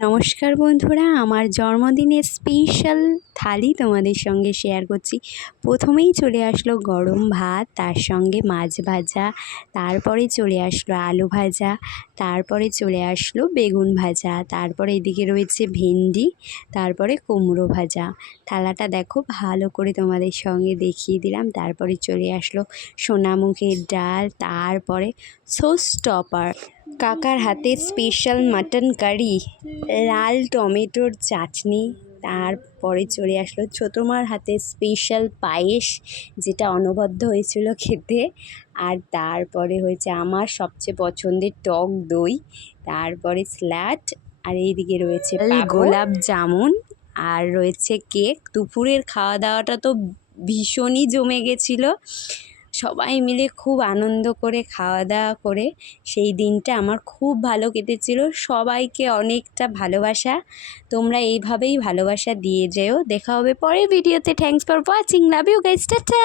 নমস্কার বন্ধুরা, আমার জন্মদিনের স্পেশাল থালি তোমাদের সঙ্গে শেয়ার করছি। প্রথমেই চলে আসলো গরম ভাত, তার সঙ্গে মাছ ভাজা, তারপরে চলে আসলো আলু ভাজা, তারপরে চলে আসলো বেগুন ভাজা, তারপরে এদিকে রয়েছে ভেন্ডি, তারপরে কুমড়ো ভাজা। থালাটা দেখো, ভালো করে তোমাদের সঙ্গে দেখিয়ে দিলাম। তারপরে চলে আসলো সোনামুখের ডাল, তারপরে সস টপার, কাকার হাতে স্পেশাল মাটন কারি, লাল টমেটোর চাটনি, তারপরে চলে আসলো ছোটো মার হাতে স্পেশাল পায়েস, যেটা অনবদ্য হয়েছিল খেতে। আর তারপরে হয়েছে আমার সবচেয়ে পছন্দের টক দই, তারপরে স্যালাড, আর এইদিকে রয়েছে গোলাপ জামুন, আর রয়েছে কেক। দুপুরের খাওয়া দাওয়াটা তো ভীষণই জমে গেছিলো। সবাই মিলে খুব আনন্দ করে খাওয়া দাওয়া করে সেই দিনটা আমার খুব ভালো কেটেছিল। সবাইকে অনেকটা ভালোবাসা, তোমরা এইভাবেই ভালোবাসা দিয়ে যেও। দেখা হবে পরের ভিডিওতে। Thanks for watching, love you guys, tata.